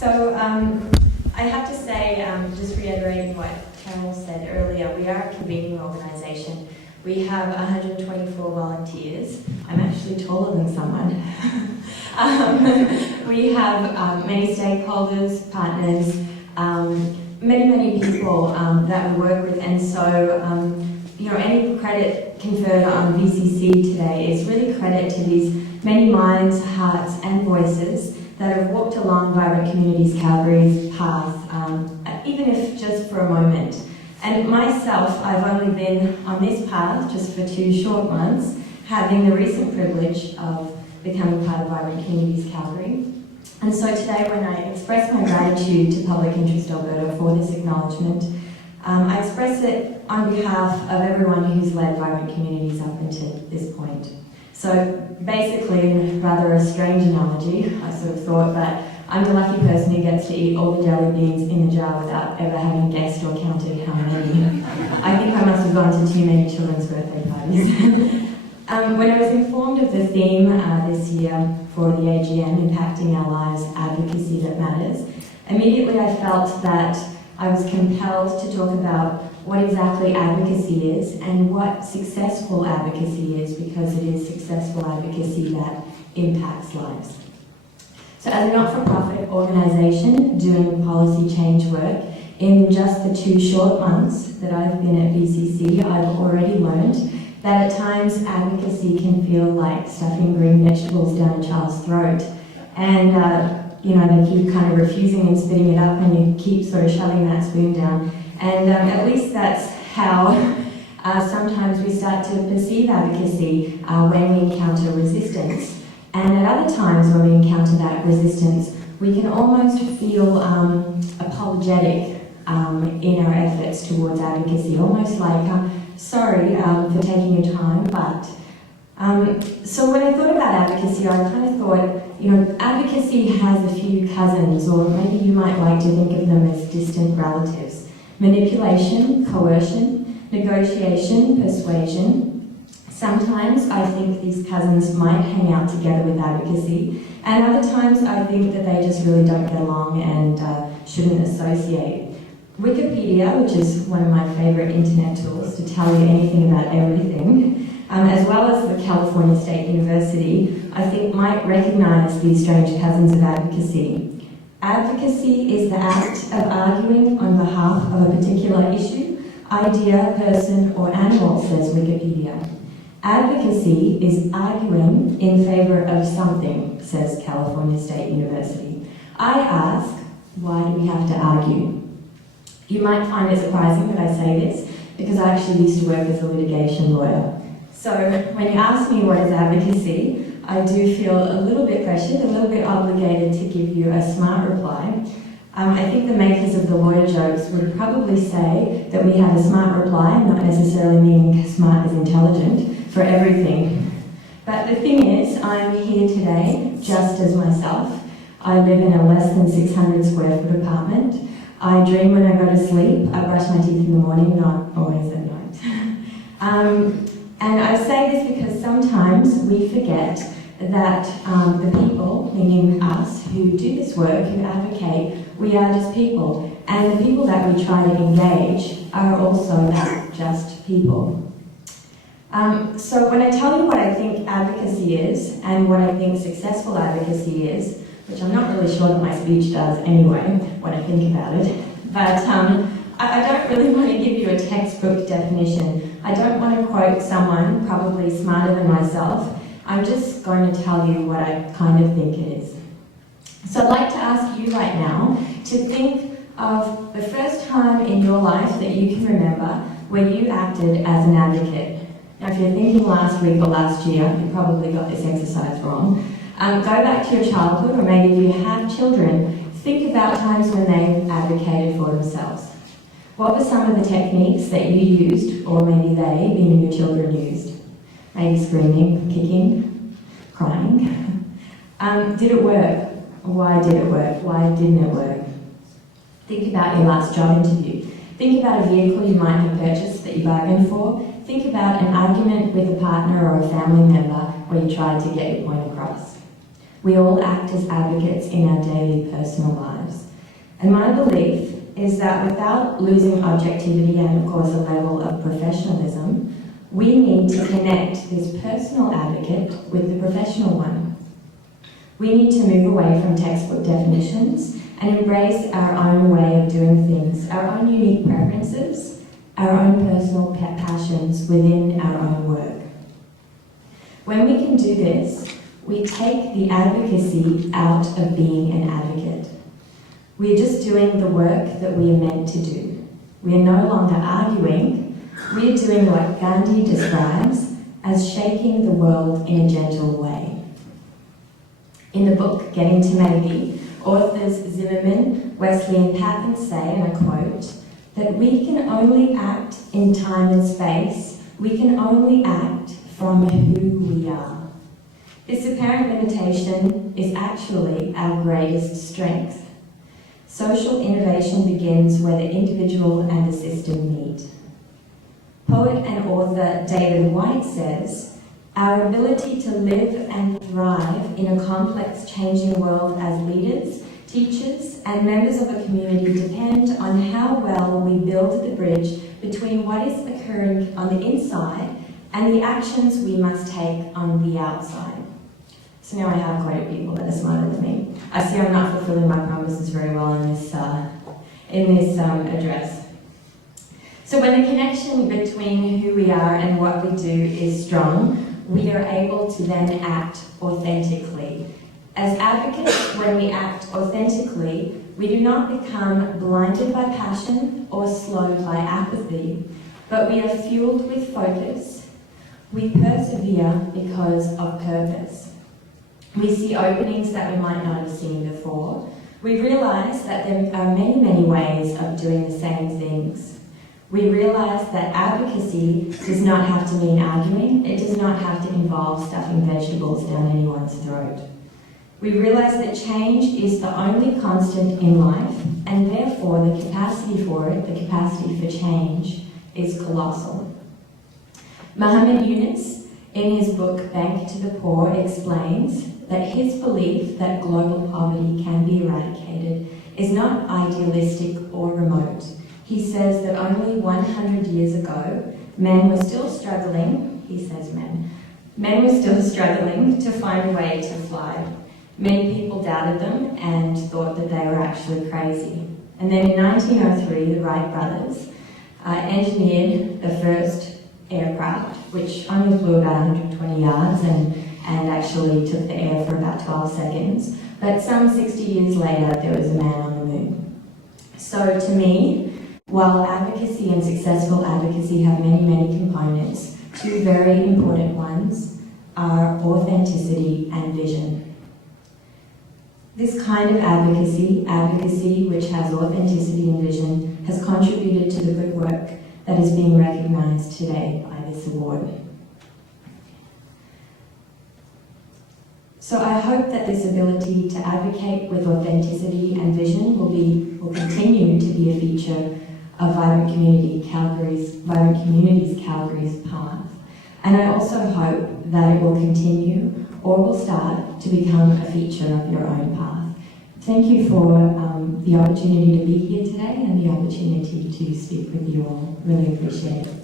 I have to say, just reiterating what Carol said earlier, we are a convening organisation. We have 124 volunteers. I'm actually taller than someone. We have many stakeholders, partners, many people that we work with, and so any credit conferred on VCC today is really credit to these many minds, hearts and voices that have walked along Vibrant Communities Calgary's path, even if just for a moment. And myself, I've only been on this path just for 2 short months, having the recent privilege of becoming part of Vibrant Communities Calgary. And so today, when I express my gratitude to Public Interest Alberta for this acknowledgement, I express it on behalf of everyone who's led Vibrant Communities up until this point. So basically, in rather a strange analogy, I sort of thought that I'm the lucky person who gets to eat all the jelly beans in the jar without ever having guessed or counted how many. I think I must have gone to too many children's birthday parties. When I was informed of the theme this year for the AGM, Impacting Our Lives, Advocacy That Matters, immediately I felt that I was compelled to talk about what exactly advocacy is and what successful advocacy is, because it is successful advocacy that impacts lives. So as a not-for-profit organisation doing policy change work, in just the 2 short months that I've been at VCC, I've already learned that at times advocacy can feel like stuffing green vegetables down a child's throat. And they keep kind of refusing and spitting it up, and you keep sort of shoving that spoon down. And at least that's how sometimes we start to perceive advocacy when we encounter resistance. And at other times when we encounter that resistance, we can almost feel apologetic in our efforts towards advocacy, almost like, sorry for taking your time, but... So when I thought about advocacy, I kind of thought, advocacy has a few cousins, or maybe you might like to think of them as distant relatives. Manipulation, coercion, negotiation, persuasion. Sometimes I think these cousins might hang out together with advocacy, and other times I think that they just really don't get along and shouldn't associate. Wikipedia, which is one of my favourite internet tools to tell you anything about everything, as well as the California State University, I think might recognise these strange cousins of advocacy. Advocacy is the act of arguing on behalf of a particular issue, idea, person, or animal, says Wikipedia. Advocacy is arguing in favour of something, says California State University. I ask, why do we have to argue? You might find it surprising that I say this, because I actually used to work as a litigation lawyer. So when you ask me what is advocacy, I do feel a little bit pressured, a little bit obligated to give you a smart reply. I think the makers of the lawyer jokes would probably say that we have a smart reply, not necessarily meaning smart as intelligent, for everything. But the thing is, I'm here today just as myself. I live in a less than 600 square foot apartment. I dream when I go to sleep. I brush my teeth in the morning, not always at night. And I say this because sometimes we forget that the people, meaning us, who do this work, who advocate, we are just people. And the people that we try to engage are also not just people. So when I tell you what I think advocacy is, and what I think successful advocacy is, which I'm not really sure that my speech does anyway, when I think about it, but I don't really want to give you a textbook definition. I don't want to quote someone probably smarter than myself. I'm just going to tell you what I kind of think it is. So I'd like to ask you right now to think of the first time in your life that you can remember where you acted as an advocate. Now, if you're thinking last week or last year, you probably got this exercise wrong. Go back to your childhood, or maybe if you have children, think about times when they advocated for themselves. What were some of the techniques that you used, or maybe they, being your children, used? Maybe screaming, kicking, crying. Did it work? Why did it work? Why didn't it work? Think about your last job interview. Think about a vehicle you might have purchased that you bargained for. Think about an argument with a partner or a family member where you tried to get your point across. We all act as advocates in our daily personal lives. And my belief is that without losing objectivity and, of course, a level of professionalism, we need to connect this personal advocate with the professional one. We need to move away from textbook definitions and embrace our own way of doing things, our own unique preferences, our own personal passions within our own work. When we can do this, we take the advocacy out of being an advocate. We are just doing the work that we are meant to do. We are no longer arguing, we are doing what Gandhi describes as shaping the world in a gentle way. In the book Getting to Maybe, authors Zimmerman, Wesley and Patton say, and I quote, that we can only act in time and space, we can only act from who we are. This apparent limitation is actually our greatest strength. Social innovation begins where the individual and the system meet. Poet and author David White says, our ability to live and thrive in a complex, changing world as leaders, teachers, and members of a community depend on how well we build the bridge between what is occurring on the inside and the actions we must take on the outside. So now I have quite a few people that are smarter than me. I see I'm not fulfilling my promises very well in this address. So when the connection between who we are and what we do is strong, we are able to then act authentically. As advocates, when we act authentically, we do not become blinded by passion or slowed by apathy, but we are fueled with focus. We persevere because of purpose. We see openings that we might not have seen before. We realise that there are many, many ways of doing the same things. We realise that advocacy does not have to mean arguing. It does not have to involve stuffing vegetables down anyone's throat. We realise that change is the only constant in life, and therefore the capacity for it, the capacity for change, is colossal. Muhammad Yunus, in his book Bank to the Poor, explains that his belief that global poverty can be eradicated is not idealistic or remote. He says that only 100 years ago, men were still struggling, he says men were still struggling to find a way to fly. Many people doubted them and thought that they were actually crazy. And then in 1903, the Wright brothers engineered the first aircraft, which only flew about 120 yards and actually took the air for about 12 seconds. But some 60 years later, there was a man on the moon. So to me, while advocacy and successful advocacy have many, many components, two very important ones are authenticity and vision. This kind of advocacy which has authenticity and vision, has contributed to the good work that is being recognised today by this award. So I hope that this ability to advocate with authenticity and vision will continue to be a feature of Vibrant Communities Calgary's path. And I also hope that it will continue or will start to become a feature of your own path. Thank you for the opportunity to be here today and the opportunity to speak with you all. Really appreciate it.